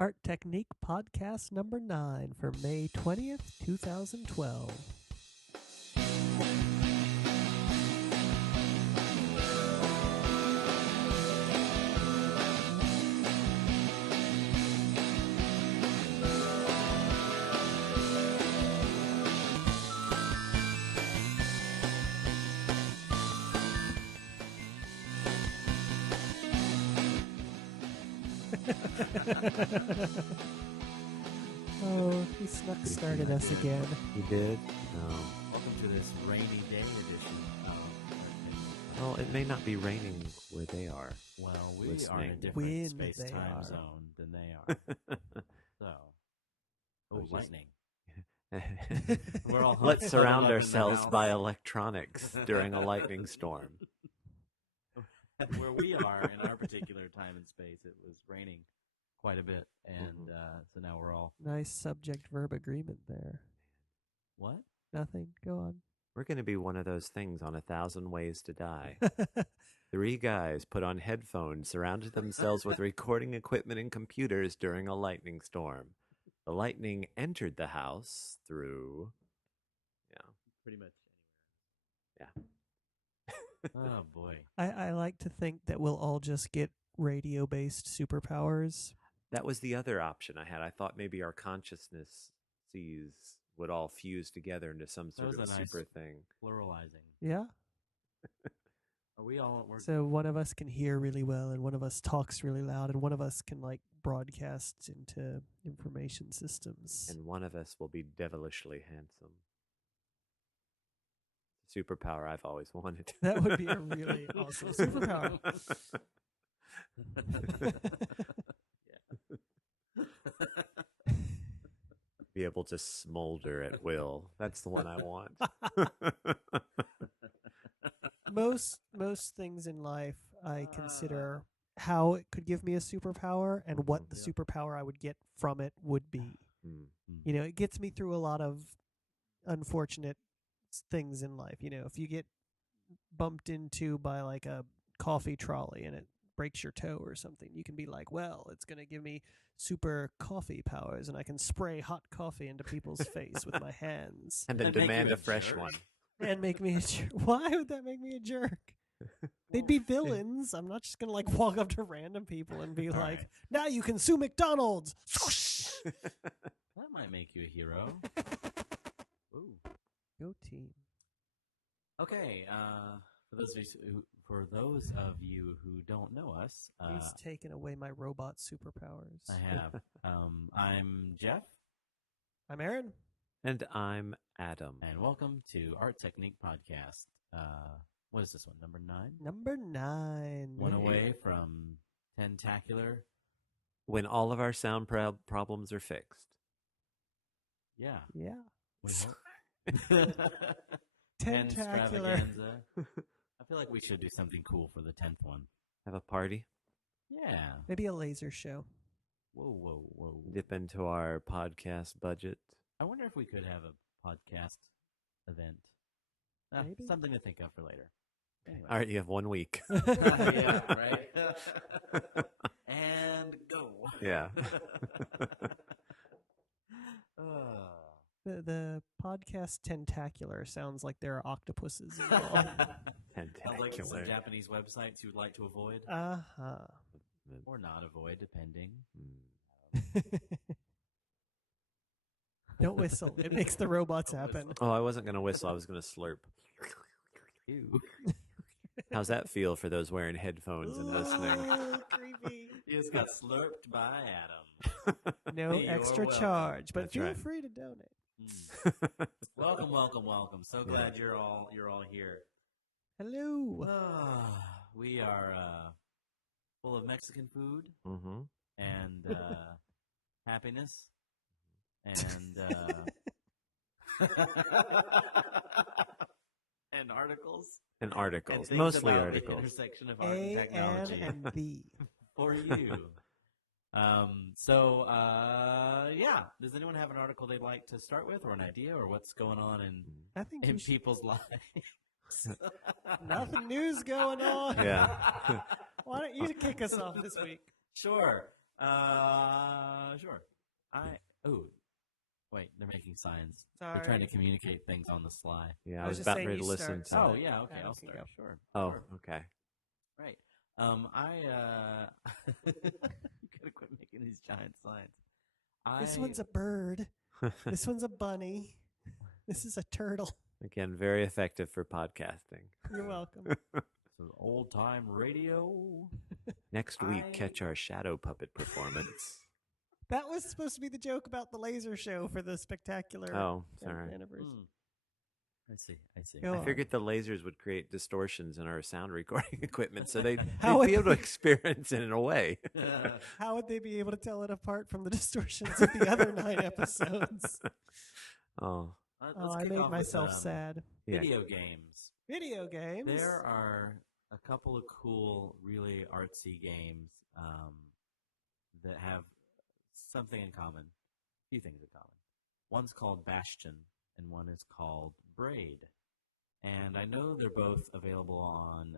ArTechník podcast number 9 for May 20th, 2012. Oh, he started us again. He did? Welcome to this rainy day edition of Well, it may not be raining where they are. Well, we Listening. are in a different When space-time they are. zone than they are. So, just- lightning. We're all Let's huddled surround up in the ourselves house. by electronics during a lightning storm. Where we are in our particular time and space, it was raining quite a bit, and so now we're all Nice subject-verb agreement there. what? Nothing. Go on. We're going to be one of those things on 1,000 Ways to Die. 3 guys put on headphones, surrounded themselves with recording equipment and computers during a lightning storm. The lightning entered the house through... Pretty much Yeah. anywhere. Oh boy. I like to think that we'll all just get radio-based superpowers. That was the other option I had. I thought maybe our consciousness would all fuse together into some sort was of a nice- super thing. Pluralizing. Yeah? Are we all at work? So one of us can hear really well, and one of us talks really loud, and one of us can, broadcast into information systems. And one of us will be devilishly handsome. Superpower I've always wanted. That would be a really awesome superpower. Be able to smolder at will. That's the one I want. Most things in life I consider how it could give me a superpower and what the Yeah. superpower I would get from it would be. Hmm. You know, it gets me through a lot of unfortunate things in life. You know, if you get bumped into by a coffee trolley and it breaks your toe or something, you can be like, well, it's going to give me super coffee powers and I can spray hot coffee into people's face with my hands And then Does that make demand you a a fresh jerk? one. and make me a jerk. Why would that make me a jerk? They'd be villains. I'm not just going to walk up to random people and be like, right. now you can sue McDonald's. That might make you a hero. Ooh. Go team. Okay. For those of you who don't know us, He's taken away my robot superpowers. I have. I'm Jeff, I'm Aaron. And I'm Adam. and welcome to ArTechník podcast. What is this one? Number 9. Number 9. One away from Tentacular. When all of our sound problems are fixed. Yeah. Yeah. We hope. Tentacular. Extravaganza. I feel like we should do something cool for the 10th one. Have a party. Yeah. Maybe a laser show. Whoa, whoa, whoa. Dip into our podcast budget. I wonder if we could have a podcast event. Maybe. Something to think of for later. Anyway. All right, you have 1 week. Yeah, right? And go. Yeah. The podcast Tentacular sounds like there are octopuses involved. Sounds like some Tentacular. Japanese websites you'd like to avoid Uh-huh. or not avoid, depending. Don't whistle. It makes the robots happen. Oh, I wasn't going to whistle. I was going to slurp. Ew. How's that feel for those wearing headphones and listening? Ooh, creepy. You just got slurped by Adam. No Hey, you're extra welcome. charge, but That's feel right. free to donate. Welcome, welcome, welcome. So glad you're all here. Hello. We are full of Mexican food Mm-hmm. and happiness and and articles And and articles. things Mostly about the articles. intersection of art and A, N, technology and B. for you. Yeah. Does anyone have an article they'd like to start with, or an idea, or what's going on I think in we should, people's lives? nothing new's going on. Yeah. Why don't you kick us off this week? Sure. Sure. Wait, they're making signs. Sorry. They're trying to communicate things on the sly. Yeah, I I was was just about saying ready to you listen start, to Oh, it. yeah, okay, Adam I'll can start. go. Sure. Oh, Sure. okay. Right. You gotta quit making these giant signs. This one's a bird. This one's a bunny. This is a turtle. Again, very effective for podcasting. You're welcome. Some old time radio. Next week, I- catch our shadow puppet performance. That was supposed to be the joke about the laser show for the spectacular Oh, 10th sorry. anniversary. I see. Go I on. figured the lasers would create distortions in our sound recording equipment, so they'd How be would able to they- experience it in a way. How would they be able to tell it apart from the distortions of the other 9 episodes? Oh, Let's Oh, I kick made off with, myself sad. yeah. Video games. Video games. There are a couple of cool, really artsy games that have something in common. A few things in common. One's called Bastion, and one is called Braid. And I know they're both available on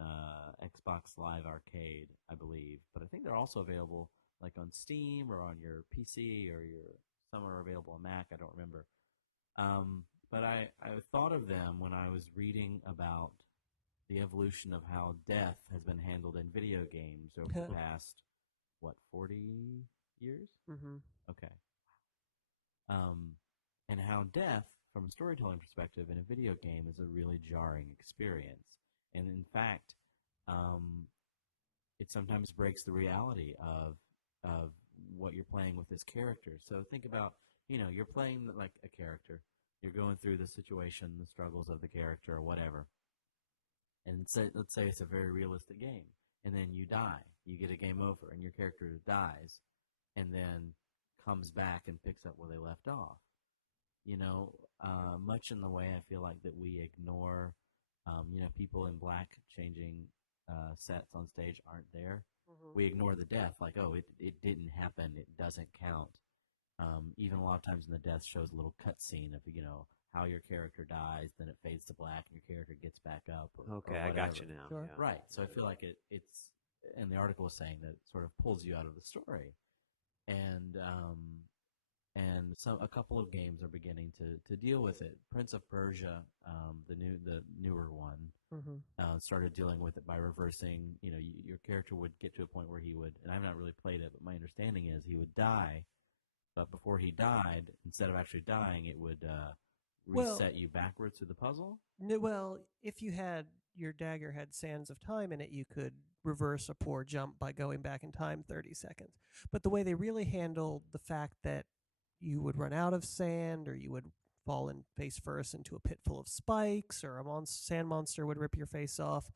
Xbox Live Arcade, I believe, but I think they're also available like on Steam or on your PC or some are available on Mac. I don't remember. But I thought of them when I was reading about the evolution of how death has been handled in video games over the past, 40 years? Mm-hmm. Okay. And how death, from a storytelling perspective, in a video game is a really jarring experience. And in fact, it sometimes breaks the reality of what you're playing with this character. So think about, you're playing like a character. You're going through the situation, the struggles of the character, or whatever. And let's say it's a very realistic game, and then you die. You get a game over, and your character dies, and then comes back and picks up where they left off. Much in the way I feel like that we ignore, people in black changing sets on stage aren't there. Mm-hmm. We ignore the death, like, oh, it didn't happen, it doesn't count. Even a lot of times in the death shows a little cutscene of, how your character dies, then it fades to black and your character gets back up. Okay, or I got whatever. you now. Sure. Yeah. Right. So I feel like it's, and the article was saying that it sort of pulls you out of the story. And a couple of games are beginning to deal with it. Prince of Persia, the newer one, Mm-hmm. started dealing with it by reversing. Your character would get to a point where he would, and I've not really played it, but my understanding is he would die, but before he died, instead of actually dying, it would reset you backwards through the puzzle. No, well, if you had your dagger had Sands of Time in it, you could reverse a poor jump by going back in time 30 seconds. But the way they really handled the fact that you would run out of sand or you would fall in face first into a pit full of spikes or a sand monster would rip your face off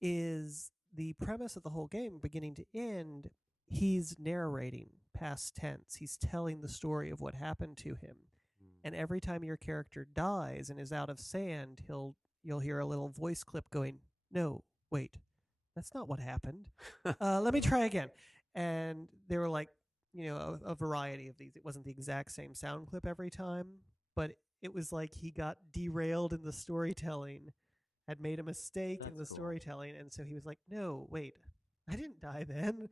is the premise of the whole game, beginning to end. He's narrating past tense. He's telling the story of what happened to him. And every time your character dies and is out of sand, you'll hear a little voice clip going, "No, wait, that's not what happened. Let me try again." And there were like, a variety of these. It wasn't the exact same sound clip every time, but it was like he got derailed in the storytelling, had made a mistake in the cool. storytelling, and so he was like, "No, wait, I didn't die then."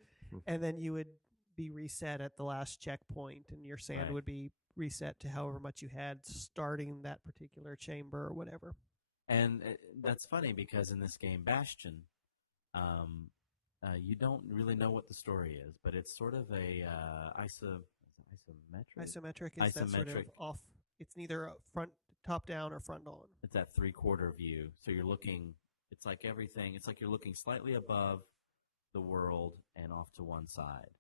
And then you would be reset at the last checkpoint, and your sand Right. would be reset to however much you had starting that particular chamber or whatever. And that's funny because in this game, Bastion, you don't really know what the story is, but it's sort of a isometric. Isometric is that sort of Isometric. off. It's neither a front top down or front on. It's that 3/4 view. So you're looking. It's like everything. It's like you're looking slightly above the world and off to one side.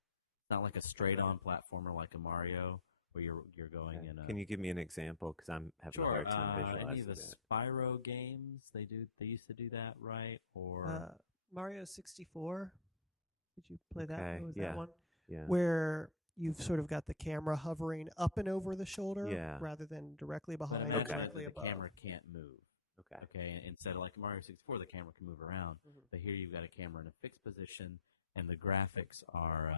It's not like a straight-on platformer like a Mario where you're going in a. Can you give me an example? Because I'm having a Sure. hard time Any of visualizing the it. Spyro games, they used to do that, right? Or Mario 64. Did you play that? Okay, Or was yeah. that one? Yeah. Where you've sort of got the camera hovering up and over the shoulder Yeah. rather than directly but behind or imagine directly that above. the camera can't move. Okay. Okay, instead of like Mario 64, the camera can move around. Mhm. But here you've got a camera in a fixed position, and the graphics are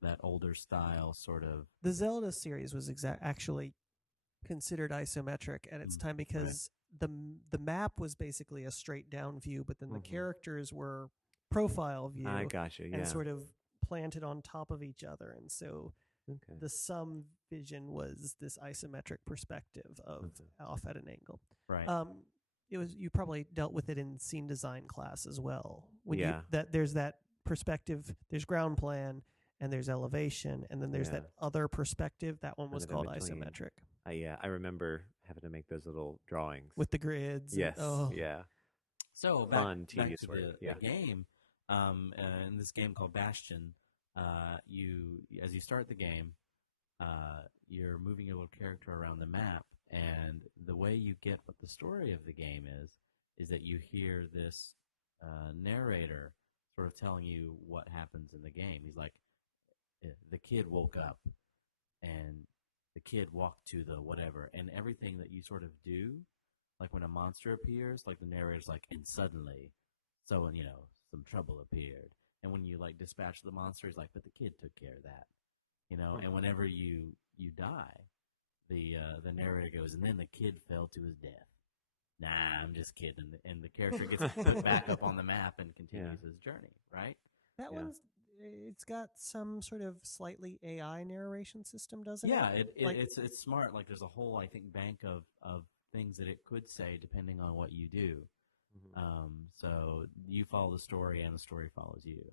that older style sort of. The Zelda series was actually considered isometric at its time because the map was basically a straight down view, but then the Mhm. characters were profile view I gotcha. Yeah. and sort of planted on top of each other, and so Okay. The sum vision was this isometric perspective of off at an angle. Right. It was, you probably dealt with it in scene design class as well. When Yeah. there's that perspective, there's ground plan and there's elevation, and then there's Yeah. that other perspective. That one was Kind of in called between. isometric I remember having to make those little drawings. with the grids. Yes. And, Yeah. So Fun, back tedious to work. Yeah. the game. In this game called Bastion, as you start the game, you're moving your little character around the map, and the way you get what the story of the game is that you hear this narrator sort of telling you what happens in the game. He's like, the kid woke up, and the kid walked to the whatever, and everything that you sort of do, like when a monster appears, like the narrator's like, and suddenly, so some trouble appeared, and when you like dispatch the monster, he's like, but the kid took care of that. And whenever you die, the narrator goes, and then the kid fell to his death. Nah, I'm just kidding. And the character gets put back up on the map and continues his journey, right? that Yeah. one's, it's got some sort of slightly AI narration system, doesn't it? Yeah, Like- it's smart. Like there's a whole, I think, bank of things that it could say depending on what you do. So you follow the story and the story follows you,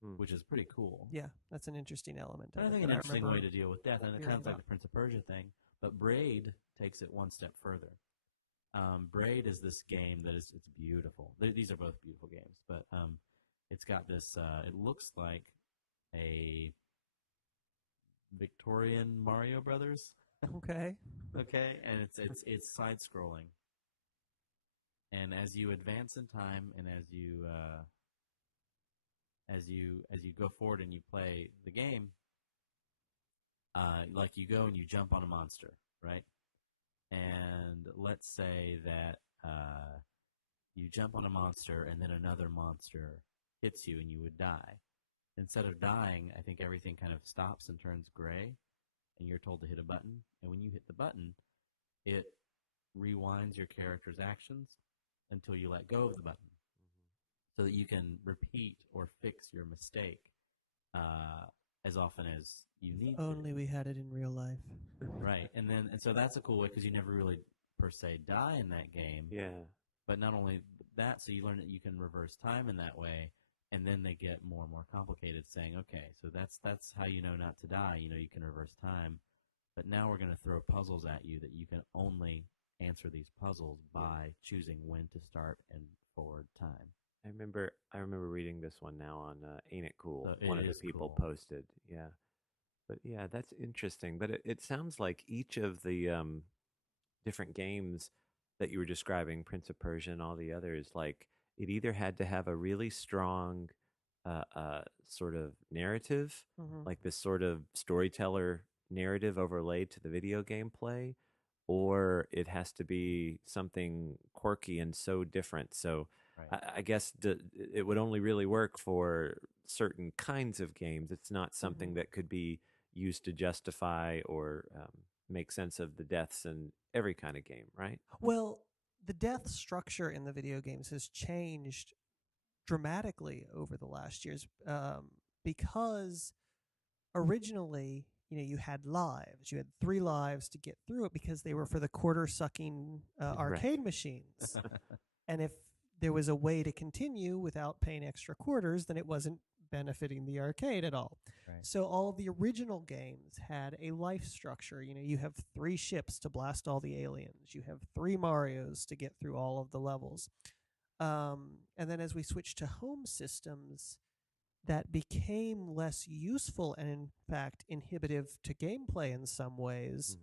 which is pretty cool. Yeah, that's an interesting element. And I of it think an that interesting remember way to deal with death, and it hearing kind of like about. the Prince of Persia thing, but Braid takes it one step further. Braid is this game that it's beautiful. These are both beautiful games, but it's got this. It looks like a Victorian Mario Brothers. Okay. Okay, and it's side scrolling. And as you advance in time, and as you go forward and you play the game, like you go and you jump on a monster, right? And let's say that you jump on a monster and then another monster hits you and you would die. Instead of dying, I think everything kind of stops and turns gray, and you're told to hit a button. And when you hit the button, it rewinds your character's actions until you let go of the button, so that you can repeat or fix your mistake as often as you need to. Only we had it in real life. Right, and so that's a cool way, because you never really per se die in that game. Yeah. But not only that, so you learn that you can reverse time in that way, and then they get more and more complicated, saying, okay, so that's how you know not to die. You can reverse time, but now we're going to throw puzzles at you that you can only answer these puzzles by choosing when to start and forward time. I remember reading this one now on Ain't It Cool? So it One of the is people cool. posted. Yeah. But yeah, that's interesting. But it sounds like each of the different games that you were describing, Prince of Persia and all the others, like it either had to have a really strong sort of narrative, like this sort of storyteller narrative overlaid to the video game play, or it has to be something quirky and so different. So Right. I guess it would only really work for certain kinds of games. It's not something that could be used to justify or make sense of the deaths in every kind of game, right? Well, the death structure in the video games has changed dramatically over the last years, because originally, you had lives. You had 3 lives to get through it because they were for the quarter-sucking arcade machines. And if there was a way to continue without paying extra quarters, then it wasn't benefiting the arcade at all. Right. So all of the original games had a life structure. You have 3 ships to blast all the aliens. You have 3 Marios to get through all of the levels. And then as we switched to home systems, that became less useful and, in fact, inhibitive to gameplay in some ways,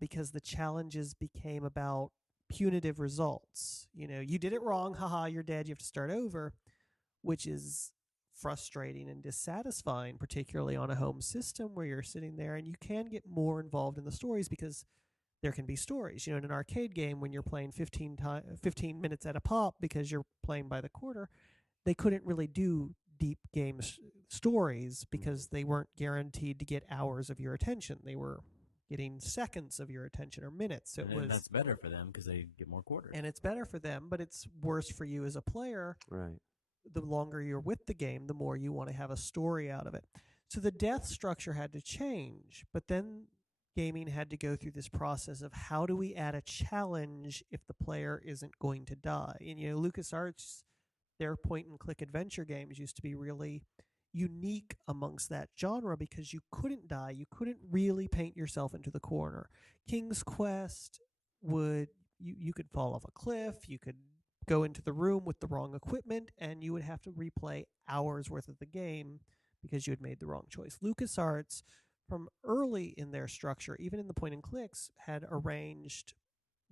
because the challenges became about punitive results. You did it wrong, haha, you're dead, you have to start over, which is frustrating and dissatisfying, particularly on a home system where you're sitting there, and you can get more involved in the stories because there can be stories. In an arcade game, when you're playing 15 minutes at a pop because you're playing by the quarter, they couldn't really do deep game stories because they weren't guaranteed to get hours of your attention. They were getting seconds of your attention or minutes. So And that's better for them because they get more quarters. and it's better for them, but it's worse for you as a player. Right. The longer you're with the game, the more you want to have a story out of it. So the death structure had to change, but then gaming had to go through this process of how do we add a challenge if the player isn't going to die. And LucasArts, their point and click adventure games used to be really unique amongst that genre because you couldn't die, you couldn't really paint yourself into the corner. King's Quest would you could fall off a cliff, you could go into the room with the wrong equipment, and you would have to replay hours worth of the game because you had made the wrong choice. LucasArts, from early in their structure, even in the point and clicks, had arranged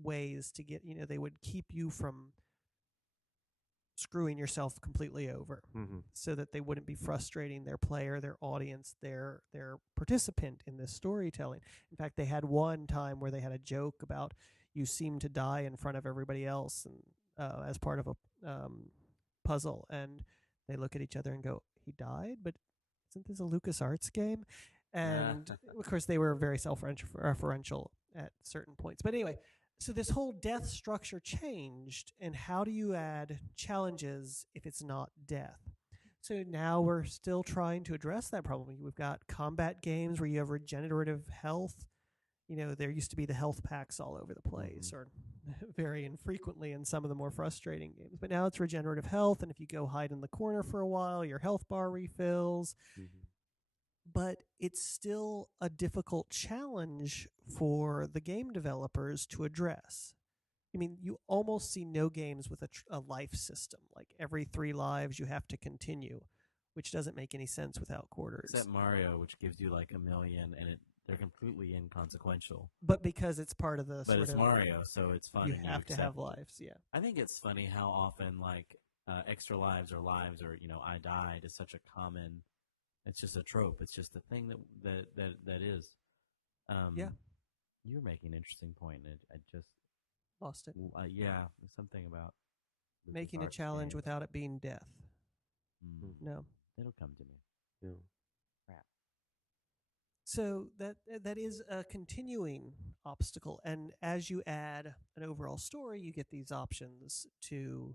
ways to get, they would keep you from screwing yourself completely over so that they wouldn't be frustrating their player, their audience, their participant in this storytelling. In fact, they had one time where they had a joke about you seem to die in front of everybody else and as part of a puzzle, and they look at each other and go, "He died, but isn't this a LucasArts game?" And of course, they were very self-referential at certain points. But anyway, so this whole death structure changed, and how do you add challenges if it's not death? So now we're still trying to address that problem. We've got combat games where you have regenerative health. There used to be the health packs all over the place, or very infrequently in some of the more frustrating games. But now it's regenerative health, and if you go hide in the corner for a while, your health bar refills. But it's still a difficult challenge for the game developers to address. I mean, you almost see no games with a life system. Like every 3 lives, you have to continue, which doesn't make any sense without quarters. Except Mario, which gives you like 1 million, and they're completely inconsequential. But because it's part of the but it's Mario, so it's fun. You and have to have lives, yeah. I think it's funny how often like extra lives or I died is such a common. It's just a trope. It's just a thing that is. Yeah. You're making an interesting point. I just lost it. Yeah, something about making a challenge without it being death. No, it'll come to me. No. Crap. So that is a continuing obstacle, and as you add an overall story, you get these options to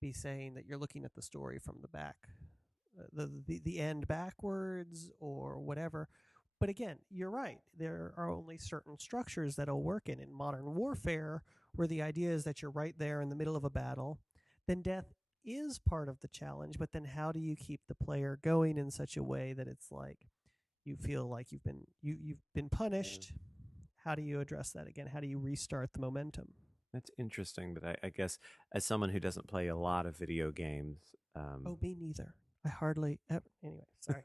be saying that you're looking at the story from the back. The end backwards or whatever. But again, you're right. There are only certain structures that'll work in modern warfare, where the idea is that you're right there in the middle of a battle. Then death is part of the challenge, but then how do you keep the player going in such a way that it's like you feel like you've been punished? How do you address that again? How do you restart the momentum? That's interesting, but I guess as someone who doesn't play a lot of video games, me neither. I hardly ever. Anyway, sorry.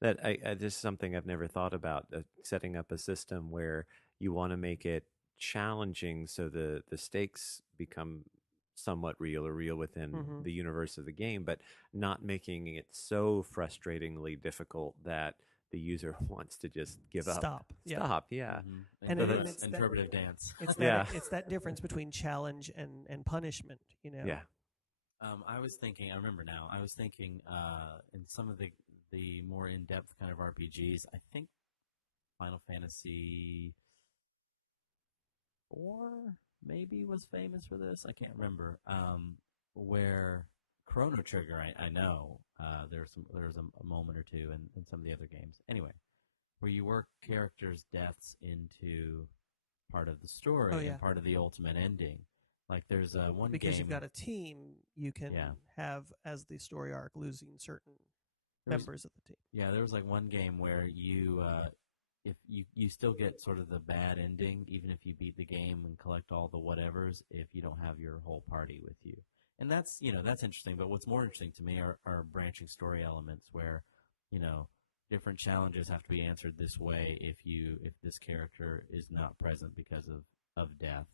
That I just something I've never thought about, setting up a system where you want to make it challenging so the stakes become somewhat real or real within the universe of the game, but not making it so frustratingly difficult that the user wants to just give up. Stop, yeah. Mm-hmm. And it's interpretive dance. It's that difference between challenge and punishment, Yeah. I was thinking in some of the more in-depth kind of RPGs, I think Final Fantasy 4 maybe was famous for this. I can't remember. Where Chrono Trigger, I know there was a moment or two in some of the other games. Anyway, where you work characters' deaths into part of the story and part of the ultimate ending. Like there's one because game, you've got a team, you can have as the story arc losing certain members of the team. Yeah, there was like one game where you if you still get sort of the bad ending even if you beat the game and collect all the whatevers if you don't have your whole party with you. And that's interesting, but what's more interesting to me are branching story elements where, different challenges have to be answered this way if this character is not present because of death.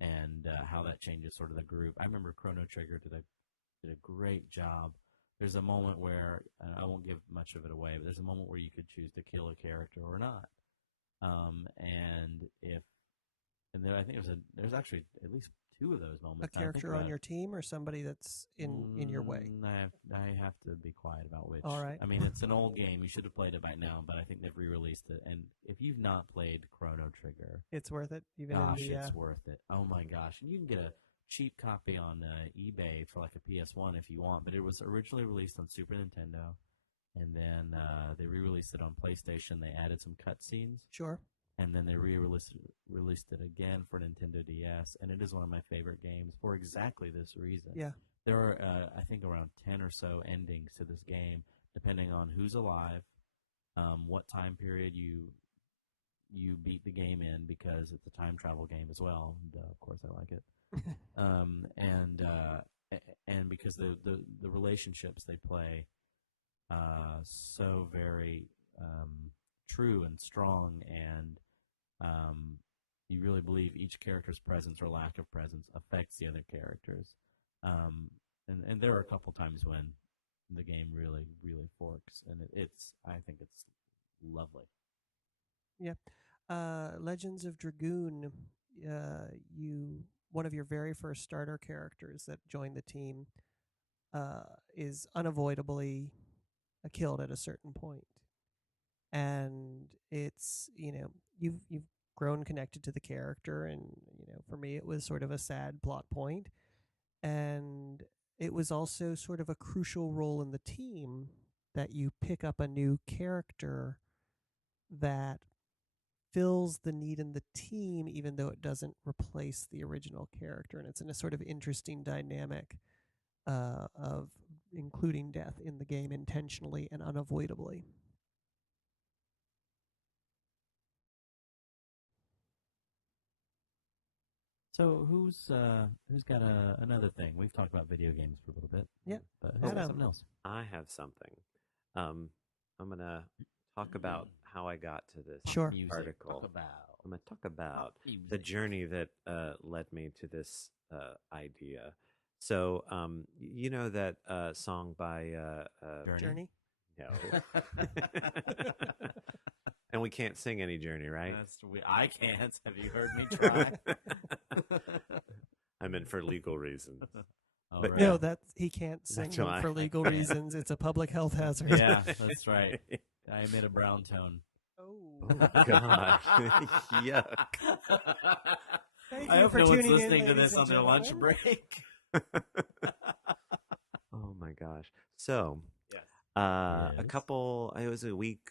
And how that changes sort of the group. I remember Chrono Trigger did a great job. There's a moment where I won't give much of it away, but there's a moment where you could choose to kill a character or not. I think there's actually at least 2 of those moments. A character on your team or somebody that's in your way? I have to be quiet about which. All right. I mean, it's an old game. You should have played it by now, but I think they've re-released it. And if you've not played Chrono Trigger, it's worth it. It's worth it. Oh my gosh! And you can get a cheap copy on eBay for like a PS1 if you want. But it was originally released on Super Nintendo, and then they re-released it on PlayStation. They added some cutscenes, Sure. and then they released it again for Nintendo DS, and it is one of my favorite games for exactly this reason. Yeah. There are, I think, around 10 or so endings to this game, depending on who's alive, what time period you beat the game in, because it's a time travel game as well. And, of course, I like it. And because the relationships they play so very true and strong, and you really believe each character's presence or lack of presence affects the other characters. And there are a couple times when the game really, really forks, and I think it's lovely. Yeah. Legends of Dragoon, one of your very first starter characters that joined the team is unavoidably killed at a certain point. And it's, you've grown connected to the character, and for me it was sort of a sad plot point, and it was also sort of a crucial role in the team that you pick up a new character that fills the need in the team, even though it doesn't replace the original character. And it's in a sort of interesting dynamic of including death in the game intentionally and unavoidably. So who's got another thing? We've talked about video games for a little bit. Yeah. But who's got Adam. something else? I have something. I'm gonna talk about how I got to this Sure. Music. article. Talk about. I'm gonna talk about music. the journey that led me to this idea. So, you know that song by Journey? No. And we can't sing any Journey, right? I can't. Have you heard me try? I meant for legal reasons. Oh, But right. No, he can't sing That's them why. for legal reasons. It's a public health hazard. Yeah, that's right. I made a brown tone. Oh. God. Yuck. Thank I you hope for no one's tuning in, listening to ladies this and on their lunch gentlemen. break. Oh my gosh. So, Yes. a Yes. couple, it was a week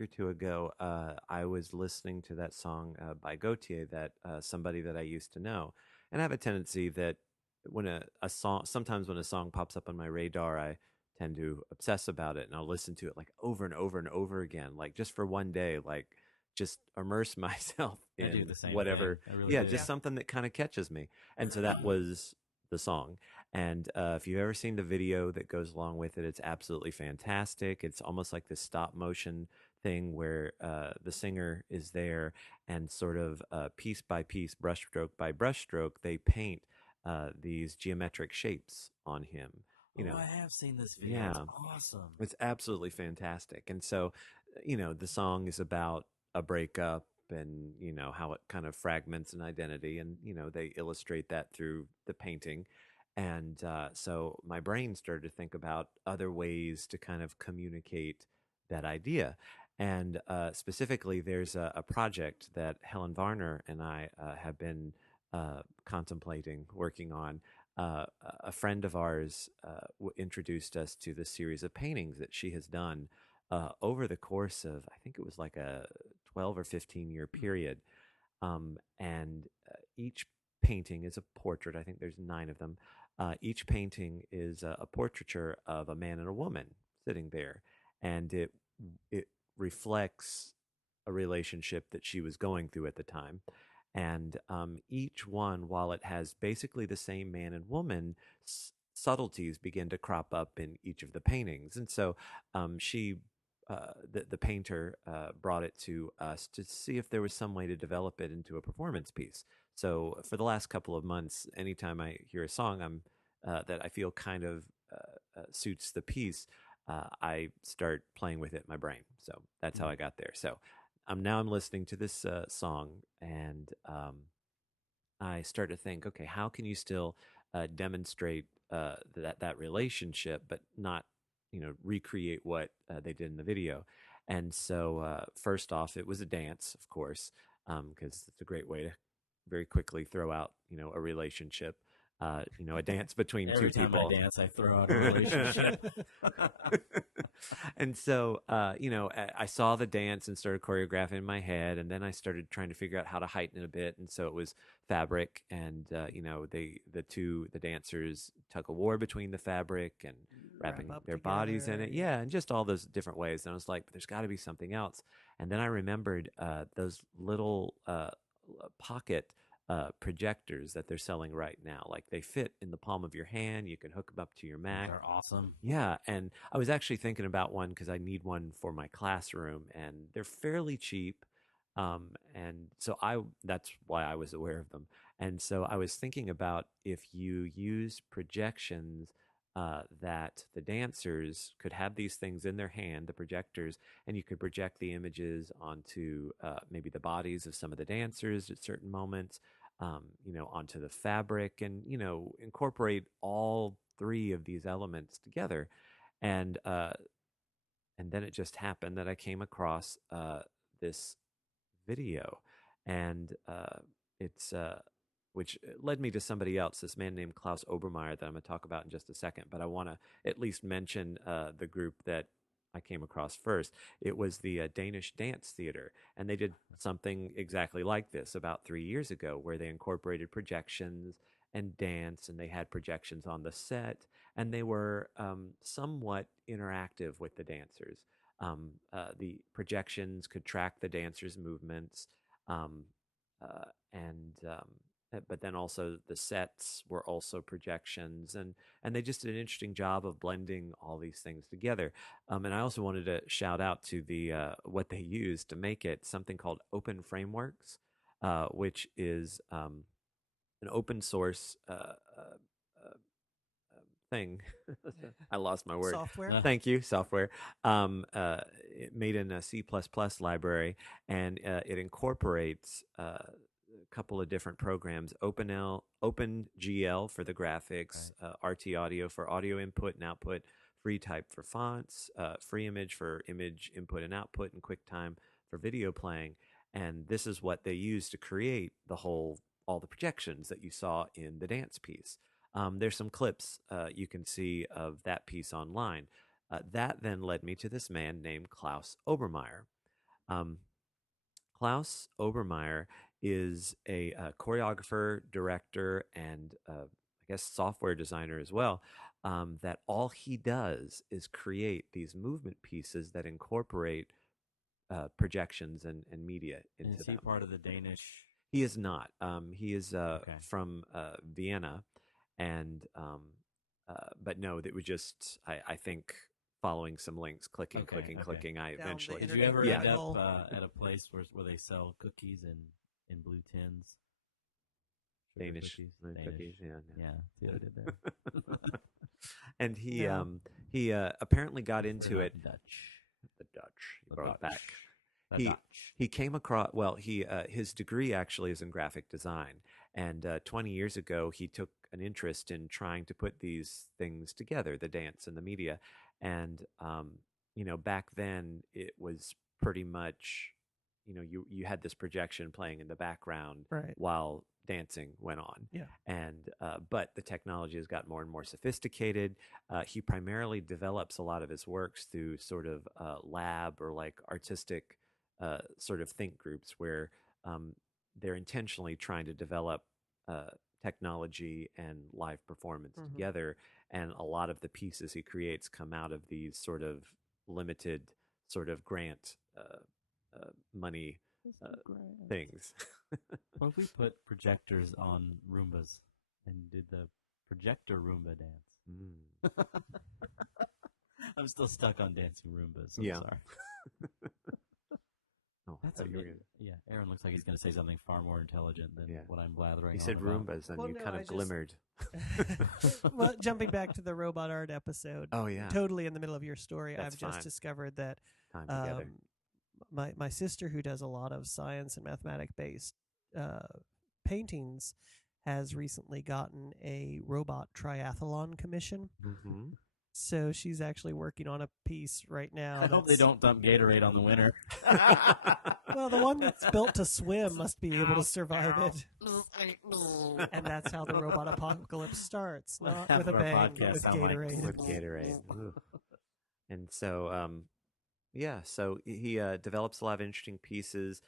or two ago, I was listening to that song by Gotye, that somebody that I used to know. And I have a tendency that when sometimes when a song pops up on my radar, I tend to obsess about it, and I'll listen to it like over and over and over again, like just for one day, like just immerse myself I do in the same whatever. thing. I really Yeah, do. just something that kind of catches me. And so that was the song. And if you've ever seen the video that goes along with it, it's absolutely fantastic. It's almost like this stop motion thing where the singer is there, and sort of piece by piece, brushstroke by brushstroke, they paint these geometric shapes on him. I have seen this video. Yeah. It's awesome. It's absolutely fantastic. And so, the song is about a breakup, and, how it kind of fragments an identity. And, they illustrate that through the painting. And so my brain started to think about other ways to kind of communicate that idea. And specifically, there's a project that Helen Varner and I have been contemplating working on. A friend of ours introduced us to this series of paintings that she has done over the course of, I think it was like a 12 or 15-year period. And each painting is a portrait. I think there's 9 of them. Each painting is a portraiture of a man and a woman sitting there, and it reflects a relationship that she was going through at the time. And each one, while it has basically the same man and woman, subtleties begin to crop up in each of the paintings. And so the painter brought it to us to see if there was some way to develop it into a performance piece. So for the last couple of months, anytime I hear a song that I feel kind of suits the piece, I start playing with it in my brain. So that's how I got there. So now I'm listening to this song, and I start to think, okay, how can you still demonstrate that relationship, but not, recreate what they did in the video? And so first off, it was a dance, of course, because it's a great way to very quickly throw out, a relationship. A dance between Every two time people. I dance, I throw out a relationship. And so, I saw the dance and started choreographing in my head, and then I started trying to figure out how to heighten it a bit. And so it was fabric, and the dancers tug a war between the fabric and wrapping Wrap up their bodies in together. it, yeah, and just all those different ways. And I was like, but there's got to be something else. And then I remembered those little pocket projectors that they're selling right now. Like they fit in the palm of your hand. You can hook them up to your Mac. They're awesome. Yeah, and I was actually thinking about one because I need one for my classroom, and they're fairly cheap. And so that's why I was aware of them. And so I was thinking about if you use projections that the dancers could have these things in their hand, the projectors, and you could project the images onto maybe the bodies of some of the dancers at certain moments, onto the fabric, and incorporate all three of these elements together. And and then it just happened that I came across this video, and it's which led me to somebody else, this man named Klaus Obermeyer that I'm going to talk about in just a second. But I want to at least mention the group that I came across first. It was the Danish Dance Theater, and they did something exactly like this about 3 years ago, where they incorporated projections and dance, and they had projections on the set, and they were somewhat interactive with the dancers. The projections could track the dancers' movements, um, and but then also the sets were also projections, and they just did an interesting job of blending all these things together. And I also wanted to shout out to the what they used to make it, something called Open Frameworks, which is an open source thing. I lost my word. Software. Thank you, software. It made in a C++ library, and it incorporates a couple of different programs: OpenGL for the graphics, RT Audio for audio input and output, FreeType for fonts, FreeImage for image input and output, and QuickTime for video playing. And this is what they use to create all the projections that you saw in the dance piece. There's some clips you can see of that piece online. That then led me to this man named Klaus Obermeyer. Klaus Obermeyer is a choreographer, director, and I guess software designer as well. That all he does is create these movement pieces that incorporate projections and media into And is he them. part of the Danish? He is not. He is Okay. from Vienna, and but no, that was just I think following some links, clicking, Okay, clicking, okay. clicking. I Down the eventually. Did internet you ever Yeah. end up rabbit at a place where they sell cookies in blue tins? Sugar Danish cookies? cookies, yeah. Yeah, see what I did there. And he No. he apparently got We're into not it. Dutch. The Dutch. He The brought it Dutch. back. The He Dutch. he came across, well, his degree actually is in graphic design, and 20 years ago he took an interest in trying to put these things together, the dance and the media. And back then it was pretty much, you had this projection playing in the background Right. while dancing went on. Yeah. And but the technology has got more and more sophisticated. He primarily develops a lot of his works through sort of lab or like artistic sort of think groups where they're intentionally trying to develop technology and live performance Mhm. together. And a lot of the pieces he creates come out of these sort of limited sort of grant money things. What if we put projectors on Roombas and did the projector Roomba dance? Mm. I'm still stuck on dancing Roombas. I'm Yeah. sorry. Oh, That's I thought you were gonna- yeah. Aaron looks like he's going to say something far more intelligent than Yeah. what I'm blathering. He on said about. Roombas, and Well, you no, kind I of just- glimmered. Well, jumping back to the robot art episode, Oh yeah, totally in the middle of your story, That's I've just fine. discovered that time together. my sister, who does a lot of science and mathematic based paintings, has recently gotten a robot triathlon commission. Mm-hmm. So she's actually working on a piece right now. I hope they don't dump Gatorade on the winner. Well, the one that's built to swim must be able to survive it. And that's how the robot apocalypse starts, not Half with a of our bang, podcast but with sound like Gatorade. With Gatorade. Ooh. And so, yeah, so he develops a lot of interesting pieces.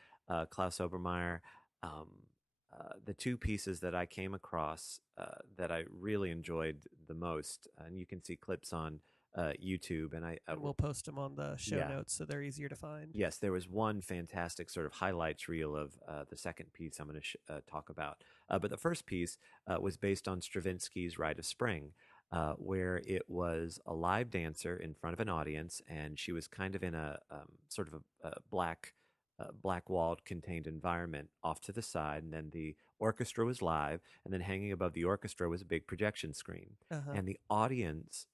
Klaus Obermeyer. Um, the two pieces that I came across that I really enjoyed the most, and you can see clips on YouTube, and And we'll post them on the show yeah, notes so they're easier to find. yes, there was one fantastic sort of highlights reel of the second piece I'm going to talk about. But the first piece was based on Stravinsky's Rite of Spring, where it was a live dancer in front of an audience, and she was kind of in a sort of a black walled contained environment off to the side, and then the orchestra was live, and then hanging above the orchestra was a big projection screen, Uh-huh. and the audience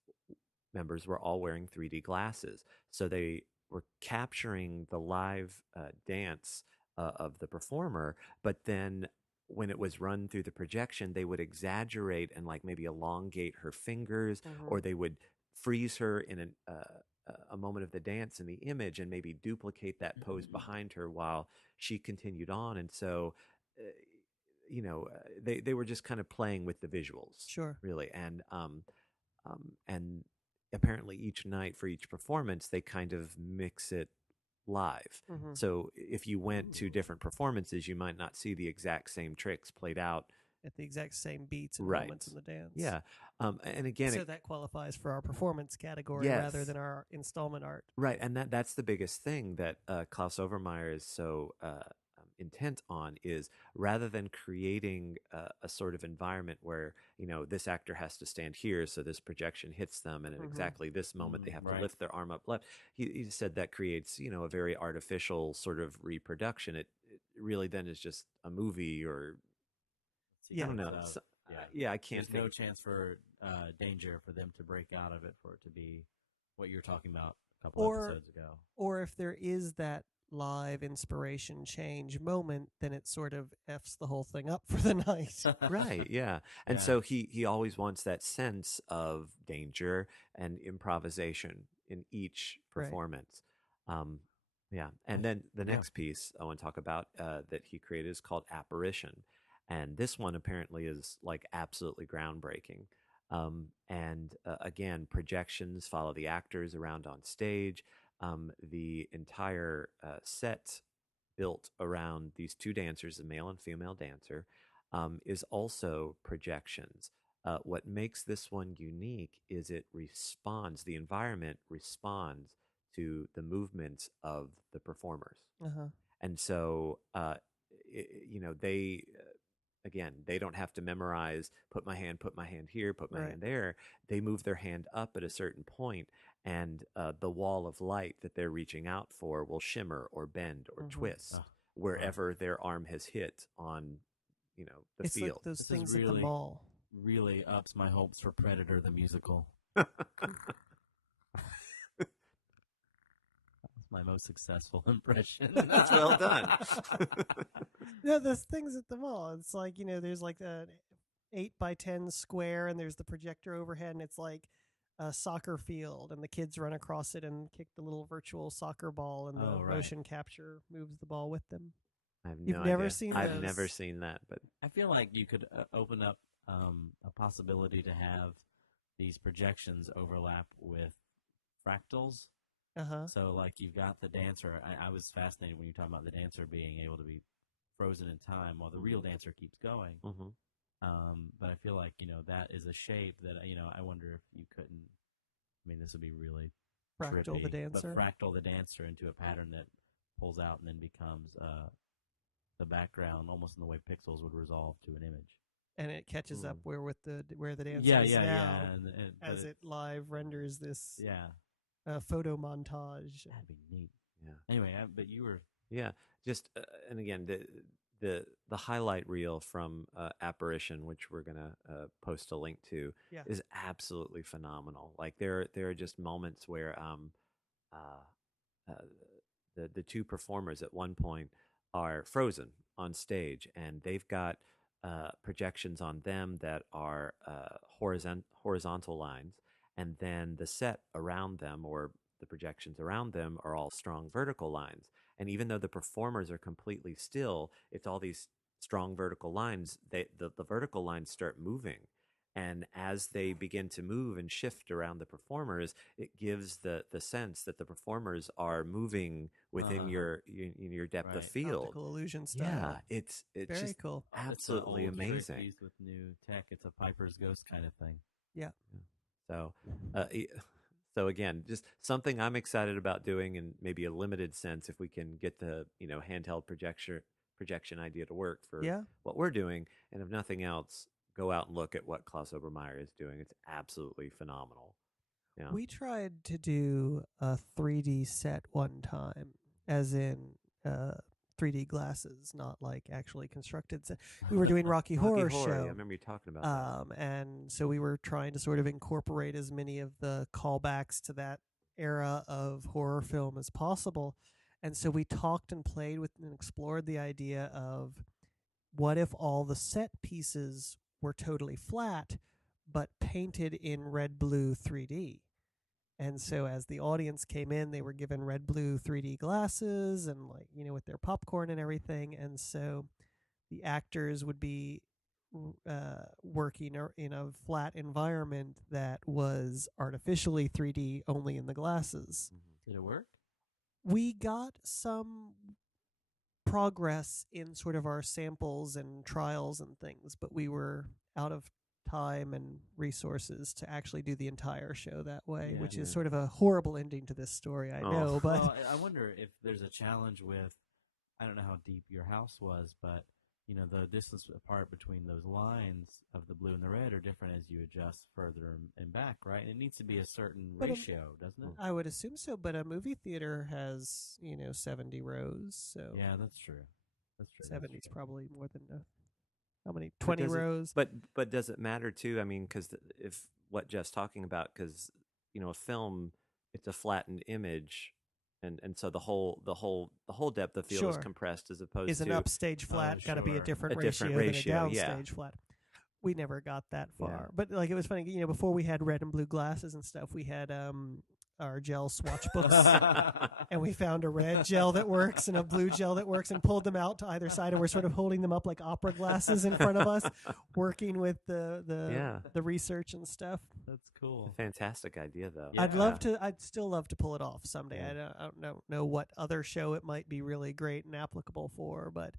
members were all wearing 3D glasses. So they were capturing the live dance of the performer, but then when it was run through the projection, they would exaggerate and like maybe elongate her fingers, Mm-hmm. or they would freeze her in a moment of the dance in the image and maybe duplicate that pose behind her while she continued on. And so, uh, they were just kind of playing with the visuals, Sure. really, and apparently each night for each performance they kind of mix it live. Mm-hmm. So if you went to Ooh. different performances, you might not see the exact same tricks played out. At the exact same beats and Right. moments in the dance. Yeah. And again, So that qualifies for our performance category rather yes. than our installment art. Right, and that's the biggest thing that Klaus Overmeyer is so intent on is rather than creating a sort of environment where this actor has to stand here so this projection hits them, and at Mm-hmm. exactly this moment they have to Right. lift their arm up left. He said that creates a very artificial sort of reproduction. It really then is just a movie, or I Yeah. don't know. So, yeah. Yeah, I can't There's think. no chance for danger for them to break out of it for it to be what you were talking about a couple Or episodes ago. or if there is that live inspiration change moment, then it sort of f's the whole thing up for the night. Right, yeah. And Yeah. so he always wants that sense of danger and improvisation in each Right. performance. Um, yeah. And then the Yeah. next piece I want to talk about that he created is called Apparition. And this one apparently is like absolutely groundbreaking. And again, projections follow the actors around on stage. The entire set built around these two dancers, a male and female dancer, is also projections. What makes this one unique is it responds, the environment responds to the movements of the performers. Uh-huh. And so, they, again, they don't have to memorize, put my hand here, put my Right. hand there. They move their hand up at a certain point, and the wall of light that they're reaching out for will shimmer or bend or Mhm. twist Oh, wherever their arm has hit on, the It's like field. those This is things at the really- mall. really ups my hopes for Predator the musical. That's my most successful impression. That's well done. Yeah, those things at the mall. It's like, there's like an 8x10 square and there's the projector overhead and it's like a soccer field and the kids run across it and kick the little virtual soccer ball and the Oh, right. motion capture moves the ball with them. I have You've no never idea. seen I've never those? seen that, but I feel like you could open up a possibility to have these projections overlap with fractals. Uh-huh. So, like, you've got the dancer. I was fascinated when you were talking about the dancer being able to be frozen in time while the real dancer keeps going. mhm. But I feel like, that is a shape that, I wonder if you couldn't. I mean, this would be really Fractal the trippy, dancer. but fractal the dancer into a pattern that pulls out and then becomes the background, almost in the way pixels would resolve to an image. And it catches up where the dancer Yeah, is yeah, now yeah. And as it live renders this yeah, photo montage. that'd be neat. Yeah. Anyway, but you were Yeah, just and again the highlight reel from Apparition, which we're gonna post a link to, Yeah. is absolutely phenomenal. Like there are just moments where uh, uh, the two performers at one point are frozen on stage, and they've got projections on them that are horizontal lines, and then the set around them or the projections around them are all strong vertical lines. And even though the performers are completely still, it's all these strong vertical lines. The vertical lines start moving, And as they begin to move and shift around the performers, it gives the sense that the performers are moving within your depth of Right. field. Optical illusion style. Yeah, it's Very just cool. absolutely It's the old trick amazing. used with new tech. It's a Piper's Ghost kind of thing. Yeah. So, so again, just something I'm excited about doing, in maybe a limited sense, if we can get the handheld projection idea to work for Yeah. what we're doing, and if nothing else, go out and look at what Klaus Obermeyer is doing. It's absolutely phenomenal. Yeah. We tried to do a 3D set one time, as in 3D glasses, not like actually constructed set. We were doing Rocky Horror Yeah, I Show. remember you talking about that. And so we were trying to sort of incorporate as many of the callbacks to that era of horror film as possible. And so we talked and played with and explored the idea of what if all the set pieces were totally flat, but painted in red blue 3D. And so as the audience came in, they were given red blue 3D glasses and with their popcorn and everything. And so the actors would be working in a flat environment that was artificially 3D only in the glasses. Did it work? We got some progress in sort of our samples and trials and things, but we were out of time and resources to actually do the entire show that way, which is sort of a horrible ending to this story, I know. But well, I wonder if there's a challenge with, I don't know how deep your house was, but the distance apart between those lines of the blue and the red are different as you adjust further and back, right? And it needs to be a certain ratio, doesn't it? I would assume so, but a movie theater has 70 rows, so yeah, that's true. That's true. 70 is probably more than enough. How many? 20 rows? But does it matter too? I mean, because if what Jeff's talking about, because a film, it's a flattened image, and so the whole depth of field is compressed as opposed is to an upstage flat got to be a different ratio than a downstage flat. We never got that far, but it was funny. Before we had red and blue glasses and stuff, we had our gel swatch books, and we found a red gel that works and a blue gel that works, and pulled them out to either side, and we're sort of holding them up like opera glasses in front of us, working with the research and stuff. That's cool. Fantastic idea, though. Yeah. I'd still love to pull it off someday. I don't know what other show it might be really great and applicable for, but